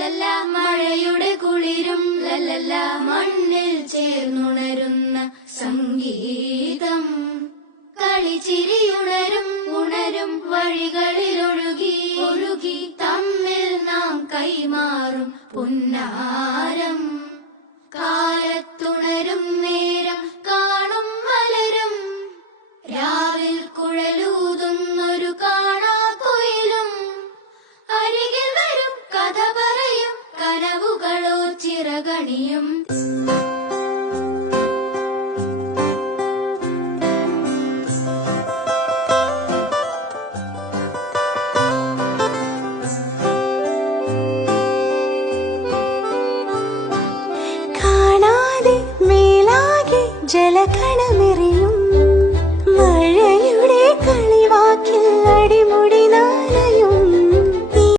ലല്ലല്ല മഴയുടെ കുളിരും ലല്ലല്ല മണ്ണിൽ ചേർന്നുണരുന്ന സംഗീതം കളിച്ചിരിയുണരും ഉണരും വഴികളിൽ ഒഴുകി ഒഴുകി തമ്മിൽ നാം കൈമാറും പുന്നാരം കാലത്തുണരും നേരം കാണും മലരും രാവിൽ കുഴലൂതുന്നൊരു കാണാക്കുയിലും അരികിൽ വരും കഥ പറയും കനവുകളോ ചിറകണിയും ജലകണ